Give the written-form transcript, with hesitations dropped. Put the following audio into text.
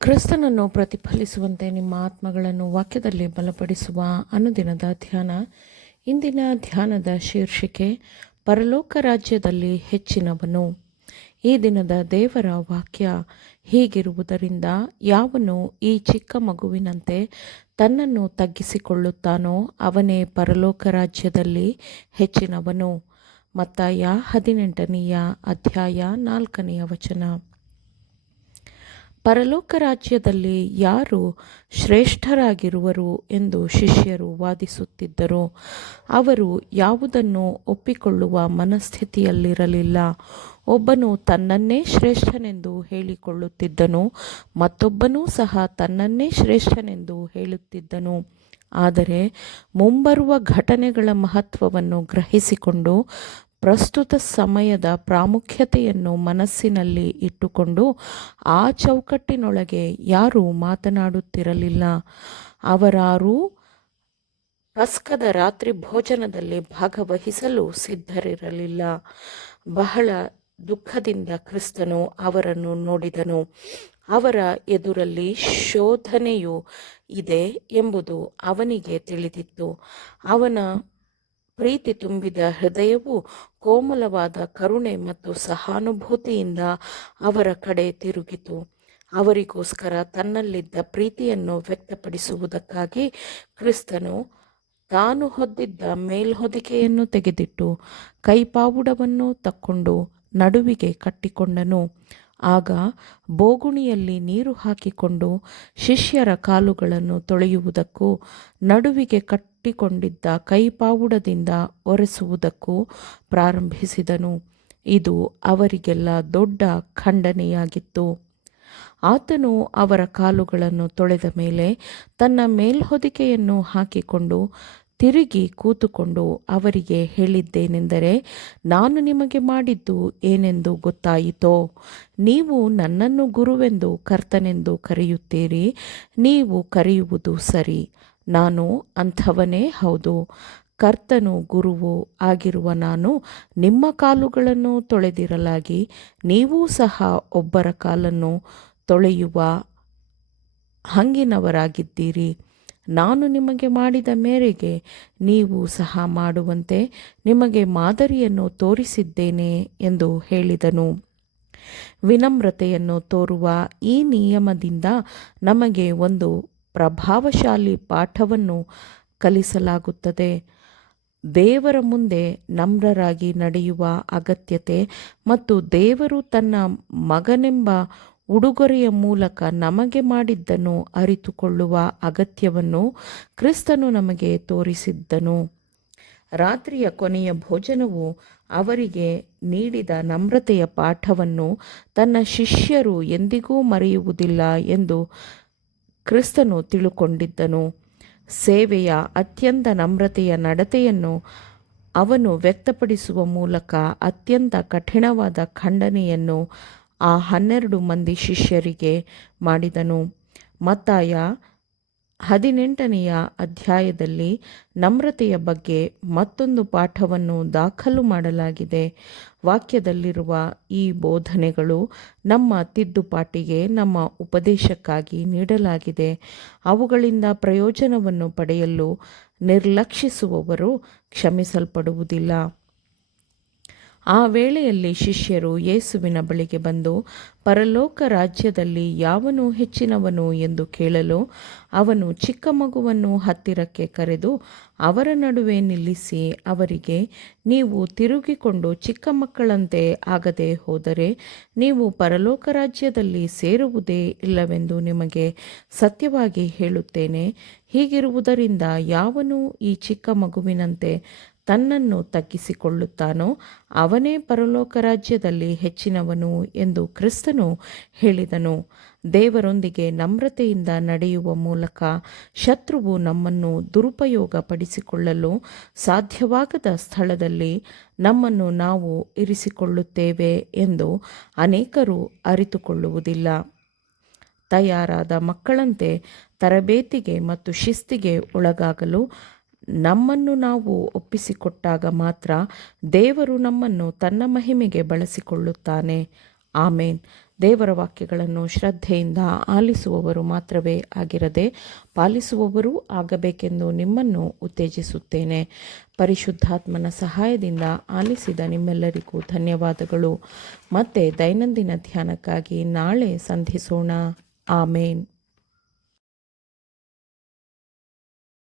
ಕ್ರಿಸ್ತನನ್ನು ಪ್ರತಿಫಲಿಸುವಂತೆ ನಿಮ್ಮ ಆತ್ಮಗಳನ್ನು ವಾಕ್ಯದಲ್ಲಿ ಬಲಪಡಿಸುವ ಅನುದಿನದ ಧ್ಯಾನ. ಇಂದಿನ ಧ್ಯಾನದ ಶೀರ್ಷಿಕೆ ಪರಲೋಕ ರಾಜ್ಯದಲ್ಲಿ ಹೆಚ್ಚಿನವನು. ಈ ದಿನದ ದೇವರ ವಾಕ್ಯ ಹೀಗಿರುವುದರಿಂದ ಯಾವನು ಈ ಚಿಕ್ಕ ಮಗುವಿನಂತೆ ತನ್ನನ್ನು ತಗ್ಗಿಸಿಕೊಳ್ಳುತ್ತಾನೋ ಅವನೇ ಪರಲೋಕ ರಾಜ್ಯದಲ್ಲಿ ಹೆಚ್ಚಿನವನು. ಮತ್ತಾಯ 18ನೇ ಅಧ್ಯಾಯ 4ನೇ ವಚನ. ಪರಲೋಕ ರಾಜ್ಯದಲ್ಲಿ ಯಾರು ಶ್ರೇಷ್ಠರಾಗಿರುವರು ಎಂದು ಶಿಷ್ಯರು ವಾದಿಸುತ್ತಿದ್ದರು. ಅವರು ಯಾವುದನ್ನು ಒಪ್ಪಿಕೊಳ್ಳುವ ಮನಸ್ಥಿತಿಯಲ್ಲಿರಲಿಲ್ಲ. ಒಬ್ಬನು ತನ್ನನ್ನೇ ಶ್ರೇಷ್ಠನೆಂದು ಹೇಳಿಕೊಳ್ಳುತ್ತಿದ್ದನು, ಮತ್ತೊಬ್ಬನೂ ಸಹ ತನ್ನನ್ನೇ ಶ್ರೇಷ್ಠನೆಂದು ಹೇಳುತ್ತಿದ್ದನು. ಆದರೆ ಮುಂಬರುವ ಘಟನೆಗಳ ಮಹತ್ವವನ್ನು ಗ್ರಹಿಸಿಕೊಂಡು ಪ್ರಸ್ತುತ ಸಮಯದ ಪ್ರಾಮುಖ್ಯತೆಯನ್ನು ಮನಸ್ಸಿನಲ್ಲಿ ಇಟ್ಟುಕೊಂಡು ಆ ಚೌಕಟ್ಟಿನೊಳಗೆ ಯಾರೂ ಮಾತನಾಡುತ್ತಿರಲಿಲ್ಲ. ಅವರಾರೂ ಪಸ್ಕದ ರಾತ್ರಿ ಭೋಜನದಲ್ಲಿ ಭಾಗವಹಿಸಲು ಸಿದ್ಧರಿರಲಿಲ್ಲ. ಬಹಳ ದುಃಖದಿಂದ ಕ್ರಿಸ್ತನು ಅವರನ್ನು ನೋಡಿದನು. ಅವರ ಎದುರಲ್ಲಿ ಶೋಧನೆಯೂ ಇದೆ ಎಂಬುದು ಅವನಿಗೆ ತಿಳಿದಿತ್ತು. ಅವನ ಪ್ರೀತಿ ತುಂಬಿದ ಹೃದಯವು ಕೋಮಲವಾದ ಕರುಣೆ ಮತ್ತು ಸಹಾನುಭೂತಿಯಿಂದ ಅವರ ಕಡೆ ತಿರುಗಿತು. ಅವರಿಗೋಸ್ಕರ ತನ್ನಲ್ಲಿದ್ದ ಪ್ರೀತಿಯನ್ನು ವ್ಯಕ್ತಪಡಿಸುವುದಕ್ಕಾಗಿ ಕ್ರಿಸ್ತನು ತಾನು ಹೊದ್ದಿದ್ದ ಮೇಲ್ಹೊದಿಕೆಯನ್ನು ತೆಗೆದಿಟ್ಟು ಕೈಪಾವುಡವನ್ನು ತಕ್ಕೊಂಡು ನಡುವಿಗೆ ಕಟ್ಟಿಕೊಂಡನು. ಆಗ ಬೋಗುಣಿಯಲ್ಲಿ ನೀರು ಹಾಕಿಕೊಂಡು ಶಿಷ್ಯರ ಕಾಲುಗಳನ್ನು ತೊಳೆಯುವುದಕ್ಕೂ ನಡುವಿಗೆ ಕಟ್ಟಿಕೊಂಡಿದ್ದ ಕೈಪಾವುಡದಿಂದ ಒರೆಸುವುದಕ್ಕೂ ಪ್ರಾರಂಭಿಸಿದನು. ಇದು ಅವರಿಗೆಲ್ಲ ದೊಡ್ಡ ಖಂಡನೆಯಾಗಿತ್ತು. ಆತನು ಅವರ ಕಾಲುಗಳನ್ನು ತೊಳೆದ ಮೇಲೆ ತನ್ನ ಮೇಲ್ಹೊದಿಕೆಯನ್ನು ಹಾಕಿಕೊಂಡು ತಿರುಗಿ ಕೂತುಕೊಂಡು ಅವರಿಗೆ ಹೇಳಿದ್ದೇನೆಂದರೆ, ನಾನು ನಿಮಗೆ ಮಾಡಿದ್ದು ಏನೆಂದು ಗೊತ್ತಾಯಿತೋ? ನೀವು ನನ್ನನ್ನು ಗುರುವೆಂದು ಕರ್ತನೆಂದು ಕರೆಯುತ್ತೀರಿ. ನೀವು ಕರೆಯುವುದು ಸರಿ. ನಾನು ಅಂಥವನೇ ಹೌದು. ಕರ್ತನು ಗುರುವು ಆಗಿರುವ ನಾನು ನಿಮ್ಮ ಕಾಲುಗಳನ್ನು ತೊಳೆದಿರಲಾಗಿ ನೀವೂ ಸಹ ಒಬ್ಬರ ಕಾಲನ್ನು ತೊಳೆಯುವ ಹಂಗಿನವರಾಗಿದ್ದೀರಿ. ನಾನು ನಿಮಗೆ ಮಾಡಿದ ಮೇರೆಗೆ ನೀವು ಸಹ ಮಾಡುವಂತೆ ನಿಮಗೆ ಮಾದರಿಯನ್ನು ತೋರಿಸಿದ್ದೇನೆ ಎಂದು ಹೇಳಿದನು. ವಿನಮ್ರತೆಯನ್ನು ತೋರುವ ಈ ನಿಯಮದಿಂದ ನಮಗೆ ಒಂದು ಪ್ರಭಾವಶಾಲಿ ಪಾಠವನ್ನು ಕಲಿಸಲಾಗುತ್ತದೆ. ದೇವರ ಮುಂದೆ ನಮ್ರರಾಗಿ ನಡೆಯುವ ಅಗತ್ಯತೆ ಮತ್ತು ದೇವರು ತನ್ನ ಮಗನೆಂಬ ಉಡುಗೊರೆಯ ಮೂಲಕ ನಮಗೆ ಮಾಡಿದ್ದನ್ನು ಅರಿತುಕೊಳ್ಳುವ ಅಗತ್ಯವನ್ನು ಕ್ರಿಸ್ತನು ನಮಗೆ ತೋರಿಸಿದ್ದನು. ರಾತ್ರಿಯ ಕೊನೆಯ ಭೋಜನವು ಅವರಿಗೆ ನೀಡಿದ ನಮ್ರತೆಯ ಪಾಠವನ್ನು ತನ್ನ ಶಿಷ್ಯರು ಎಂದಿಗೂ ಮರೆಯುವುದಿಲ್ಲ ಎಂದು ಕ್ರಿಸ್ತನು ತಿಳುಕೊಂಡಿದ್ದನು. ಸೇವೆಯ ಅತ್ಯಂತ ನಮ್ರತೆಯ ನಡತೆಯನ್ನು ಅವನು ವ್ಯಕ್ತಪಡಿಸುವ ಮೂಲಕ ಅತ್ಯಂತ ಕಠಿಣವಾದ ಖಂಡನೆಯನ್ನು ಆ 12 ಮಂದಿ ಶಿಷ್ಯರಿಗೆ ಮಾಡಿದನು. ಮತ್ತಾಯ 18ನೇ ಅಧ್ಯಾಯದಲ್ಲಿ ನಮ್ರತೆಯ ಬಗ್ಗೆ ಮತ್ತೊಂದು ಪಾಠವನ್ನು ದಾಖಲು ಮಾಡಲಾಗಿದೆ. ವಾಕ್ಯದಲ್ಲಿರುವ ಈ ಬೋಧನೆಗಳು ನಮ್ಮ ತಿದ್ದುಪಾಟಿಗೆ, ನಮ್ಮ ಉಪದೇಶಕ್ಕಾಗಿ ನೀಡಲಾಗಿದೆ. ಅವುಗಳಿಂದ ಪ್ರಯೋಜನವನ್ನು ಪಡೆಯಲು ನಿರ್ಲಕ್ಷಿಸುವವರು ಕ್ಷಮಿಸಲ್ಪಡುವುದಿಲ್ಲ. ಆ ವೇಳೆಯಲ್ಲಿ ಶಿಷ್ಯರು ಯೇಸುವಿನ ಬಳಿಗೆ ಬಂದು, ಪರಲೋಕ ರಾಜ್ಯದಲ್ಲಿ ಯಾವನು ಹೆಚ್ಚಿನವನು ಎಂದು ಕೇಳಲು, ಅವನು ಚಿಕ್ಕ ಮಗುವನ್ನು ಹತ್ತಿರಕ್ಕೆ ಕರೆದು ಅವರ ನಡುವೆ ನಿಲ್ಲಿಸಿ ಅವರಿಗೆ, ನೀವು ತಿರುಗಿಕೊಂಡು ಚಿಕ್ಕ ಮಕ್ಕಳಂತೆ ಆಗದೆ ಹೋದರೆ ನೀವು ಪರಲೋಕ ರಾಜ್ಯದಲ್ಲಿ ಸೇರುವುದೇ ಇಲ್ಲವೆಂದು ನಿಮಗೆ ಸತ್ಯವಾಗಿ ಹೇಳುತ್ತೇನೆ. ಹೀಗಿರುವುದರಿಂದ ಯಾವನು ಈ ಚಿಕ್ಕ ಮಗುವಿನಂತೆ ತನ್ನನ್ನು ತಗ್ಗಿಸಿಕೊಳ್ಳುತ್ತಾನೋ ಅವನೇ ಪರಲೋಕ ರಾಜ್ಯದಲ್ಲಿ ಹೆಚ್ಚಿನವನು ಎಂದು ಕ್ರಿಸ್ತನು ಹೇಳಿದನು. ದೇವರೊಂದಿಗೆ ನಮ್ರತೆಯಿಂದ ನಡೆಯುವ ಮೂಲಕ ಶತ್ರುವು ನಮ್ಮನ್ನು ದುರುಪಯೋಗ ಪಡಿಸಿಕೊಳ್ಳಲು ಸಾಧ್ಯವಾಗದ ಸ್ಥಳದಲ್ಲಿ ನಮ್ಮನ್ನು ನಾವು ಇರಿಸಿಕೊಳ್ಳುತ್ತೇವೆ ಎಂದು ಅನೇಕರು ಅರಿತುಕೊಳ್ಳುವುದಿಲ್ಲ. ತಯಾರಾದ ಮಕ್ಕಳಂತೆ ತರಬೇತಿಗೆ ಮತ್ತು ಶಿಸ್ತಿಗೆ ಒಳಗಾಗಲು ನಮ್ಮನ್ನು ನಾವು ಒಪ್ಪಿಸಿಕೊಟ್ಟಾಗ ಮಾತ್ರ ದೇವರು ನಮ್ಮನ್ನು ತನ್ನ ಮಹಿಮೆಗೆ ಬಳಸಿಕೊಳ್ಳುತ್ತಾನೆ. ಆಮೇನ್. ದೇವರ ವಾಕ್ಯಗಳನ್ನು ಶ್ರದ್ಧೆಯಿಂದ ಆಲಿಸುವವರು ಮಾತ್ರವೇ ಆಗಿರದೆ ಪಾಲಿಸುವವರೂ ಆಗಬೇಕೆಂದು ನಿಮ್ಮನ್ನು ಉತ್ತೇಜಿಸುತ್ತೇನೆ. ಪರಿಶುದ್ಧಾತ್ಮನ ಸಹಾಯದಿಂದ ಆಲಿಸಿದ ನಿಮ್ಮೆಲ್ಲರಿಗೂ ಧನ್ಯವಾದಗಳು. ಮತ್ತೆ ದೈನಂದಿನ ಧ್ಯಾನಕ್ಕಾಗಿ ನಾಳೆ ಸಂಧಿಸೋಣ. ಆಮೇನ್.